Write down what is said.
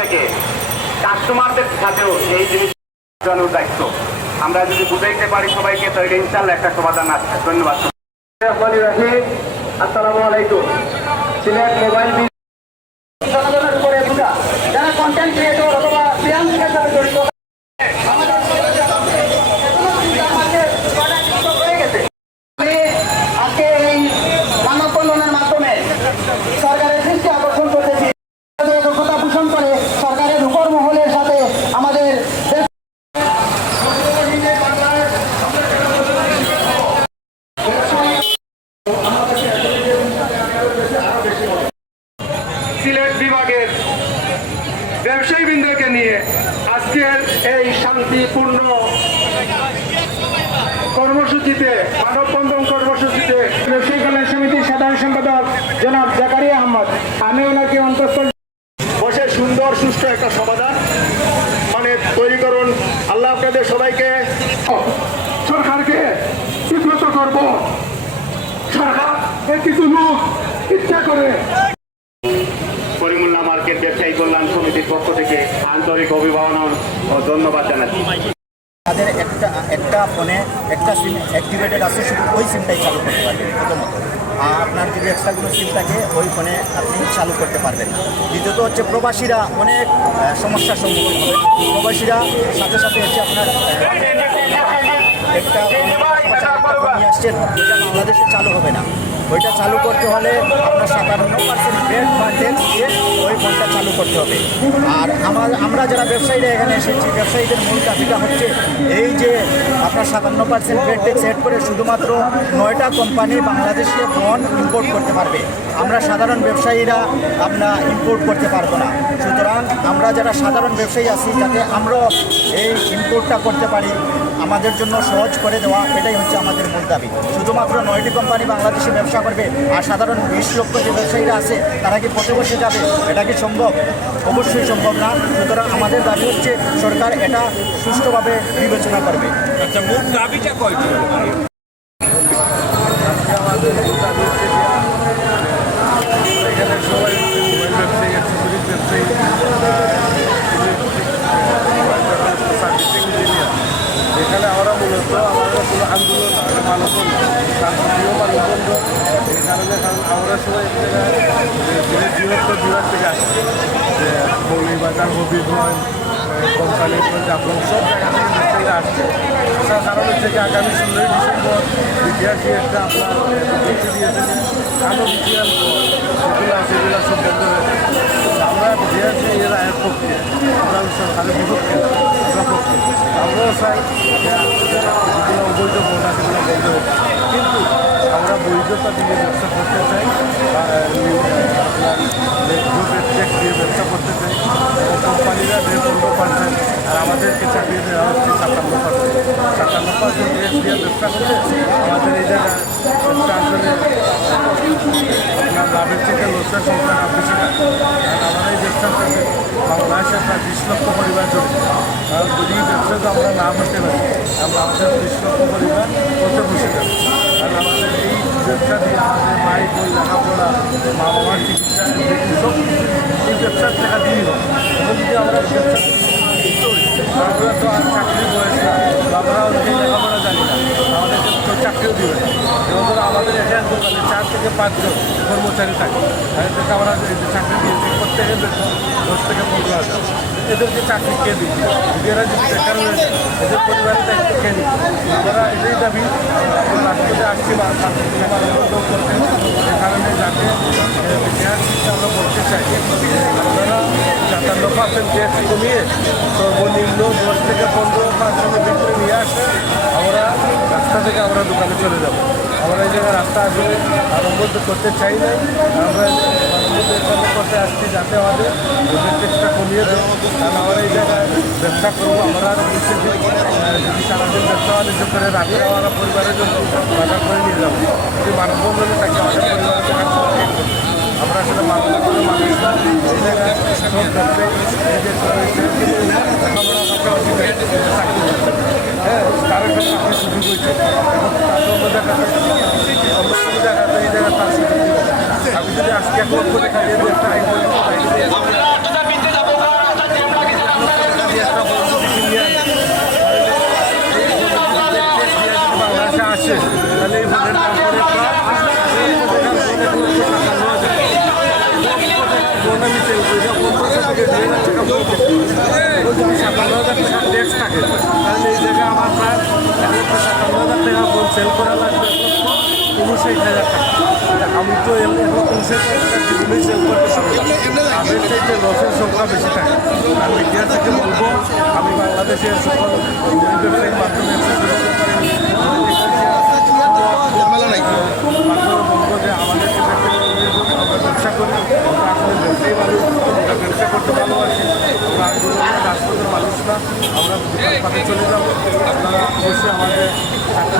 থেকে কাস্টমারদের সাথেও এই জিনিস জানানোর দায়িত্ব। আমরা যদি বুঝাইতে পারি সবাইকে, তাহলে ইনশাল্লাহ একটা সমাধান আসছে ধন্যবাদ। আসসালামু আলাইকুম। সিলেট মোবাইল সিলেট বিভাগের ব্যবসায়ী বৃন্দকে নিয়ে আজকের এই শান্তিপূর্ণ কর্মসূচিতে, মানববন্ধন কর্মসূচিতে ব্যবসায়ী কল্যাণ সমিতির সাধারণ সম্পাদক জনাব জাকারিয়া আহমদ। আমি ওনাকে অন্তঃস্থল বসে সুন্দর, সুষ্ঠু একটা সমাধান মানে তৈরি করুন। আল্লাহ আপনাদের সবাইকে সরকারকে বিব্রত করব। সরকার কিছু লোক ইচ্ছা করে মার্কেট ব্যবসায়ী কল্যাণ সমিতির পক্ষ থেকে আন্তরিক অভিভাবনা ও ধন্যবাদ জানাচ্ছি। তাদের একটা একটা ফোনে একটা সিম অ্যাক্টিভেটেড আছে, শুধু ওই সিমটাই চালু করতে পারবেন, প্রথমত। আর আপনার যদি এক্সট্রা কোনো সিম থাকে, ওই ফোনে আপনি চালু করতে পারবেন। দ্বিতীয়ত হচ্ছে প্রবাসীরা অনেক সমস্যার সম্মুখীন হবে। প্রবাসীরা সাথে সাথে হচ্ছে আপনার একটা নিয়ে আসছেন যেটা বাংলাদেশে চালু হবে না। ওইটা চালু করতে হলে আপনার সাতান্ন পার্সেন্ট রেট বা দিয়ে ওই ফোনটা চালু করতে হবে। আর আমার, আমরা যারা ব্যবসায়ীরা এখানে এসেছি, ব্যবসায়ীদের মূল দাবিটা হচ্ছে এই যে আপনার সাতান্ন পার্সেন্ট ট্যাক্স এড করে শুধুমাত্র নয়টা কোম্পানি বাংলাদেশে ফোন ইম্পোর্ট করতে পারবে। আমরা সাধারণ ব্যবসায়ীরা আমরা ইম্পোর্ট করতে পারব না। সুতরাং আমরা যারা সাধারণ ব্যবসায়ী আছি যাতে আমরাও এই ইম্পোর্টটা করতে পারি। আমাদের জন্য সহজ করে দেওয়া, এটাই হচ্ছে আমাদের মূল দাবি। শুধুমাত্র নয়টি কোম্পানি বাংলাদেশে ব্যবসা করবে, আর সাধারণ বিশ লক্ষ যে ব্যবসায়ীরা আছে, তারা কি পথে বসে যাবে? এটা কি সম্ভব? অবশ্যই সম্ভব না। সুতরাং আমাদের দাবি হচ্ছে, সরকার এটা সুষ্ঠুভাবে বিবেচনা করবে। আচ্ছা মূল দাবিটা কয়টি এখানে সবাই মোবাইল ব্যবসায়ী অ্যাক্সেসরিজ ব্যবসায়ী সার্ভিসিং ইঞ্জিনিয়ার এখানে আমরা মূলত আমাদের কোনো আন্দোলন না এটা মানববন্ধন শান্তিপ্রিয় মানববন্ধন এই কারণে কারণ আমরা সবাই বৃহত্তর বিভাগ থেকে আসি যে মৌলিবাজার হবিগঞ্জ কোম্পানিগঞ্জ জাফলং সব জায়গা থেকে আসছে। আসার কারণ হচ্ছে কি আগামী ষোলোই ডিসেম্বর ইতিহাসে একটা আপনার আরও বিজ্ঞান যেগুলো আছে সেগুলো সব বন্ধ হয়ে যাবে আমরা বিজেপি এর আয়ের পক্ষে আমরা সরকারের বিপক্ষে আমরা পক্ষে কিন্তু আমরা বৈধতা দিয়ে ব্যবসা করতে চাই আপনার গ্রুপের ট্যাক্স দিয়ে ব্যবসা করতে চাই কোম্পানিরা যে পনেরো আর আমাদেরকে চাকরি দেওয়া হচ্ছে সাতান্ন পার্সেন্ট সাতান্ন দিয়ে ব্যবসা করলে আমাদের এই জায়গায় ব্যবসা থেকে লসের বেশি না কারণ আমরা এই ব্যবসার সাথে বাংলাদেশে প্রায় বিশ লক্ষ পরিবার জড়িত কারণ যদি ব্যবসাতে আমরা না হতে পারি, আমরা আমাদের বিশ লক্ষ পরিবার করতে বসে যাবে। কারণ আমাদের এই ব্যবসা দিয়ে আমাদের মায়ের বই লেখাপড়া, মা বাবার চিকিৎসা, সব কিছু এই ব্যবসার টাকা দিয়েই হবে। এবং যদি আমরা ব্যবসা আমরা তো আর চাকরি বয়স না আমরাও সেই লেখাপড়া জানি না আমাদেরকে কেউ চাকরিও দিবে না। এবং আমাদের এখানে দোকানে চার থেকে পাঁচজন কর্মচারী থাকে, তাদের আমরা চাকরি দিয়েছি, প্রত্যেকের বেতন দশ থেকে পনেরো হাজার। এদেরকে চাকরি কে দিচ্ছে এরা যদি বেকার যায়, এদের পরিবারের দায়িত্ব কে নিচ্ছে আমরা এটাই দাবি রাষ্ট্রপতি আসছি বা করতে কারণে যাতে আমরা বলতে চাই আপনারা সাতান্ন পার্সেন্ট ট্যাক্স কমিয়ে সর্বনিম্ন দশ থেকে পনেরো পার্সেন্টের ভিতরে নিয়ে আসে আমরা রাস্তা থেকে আমরা দোকানে চলে যাব আমরা এই জায়গায় রাস্তা আসলে আরম্ভ করতে চাই না আমরা করতে আসছি যাতে আমাদের ট্যাক্সটা কমিয়ে দেয় কারণ আমরা এই জায়গায় ব্যবসা করব আমরা আর নিচে যে, আহ, যদি সারাদিন ব্যবসা বাণিজ্য করে রাখলে আমরা পরিবারের জন্য বাজার করে নিয়ে যাব যদি মানববন্ধনে থাকে আমাদের পরিবারের? আমরা আসলে মানববন্ধনের মানুষ এই জায়গায় সব ব্যবসায়ী নিজের চাকরি করতে। হ্যাঁ কারও একটা চাকরির সুযোগ হয়েছে এখন তাকে অন্য জায়গাতে অন্য কোনো জায়গাতে এই জায়গায় তার সুযোগ দিবে না। আমি যদি আজকে এক লক্ষ টাকা দিয়ে দিই, একটা আইন বলি, তাই যদি আসে তাহলে এই ফোনের দাম পড়ে প্রায় ফোন আমি সেল করি পনেরোশো থেকে দুই হাজার টাকা যদি সাতান্ন হাজার থাকে। তাহলে এই জায়গায় আমার প্রায় এক লক্ষ সাতান্ন হাজার টাকা ফোন সেল করা লাগবে উনষাট হাজার টাকা। আমি তো এক লক্ষ উনষাট হাজার টাকা জীবনেই সেল করতে পারব। তাদের চাইতে লসের সংখ্যা বেশি থাকে। আমি মিডিয়া থেকে বলব আমি বাংলাদেশের সকল ব্যবসায়ীর রাস্তা আমরা পথে চলে যাব। আপনারা অবশ্যই আমাদের সাথে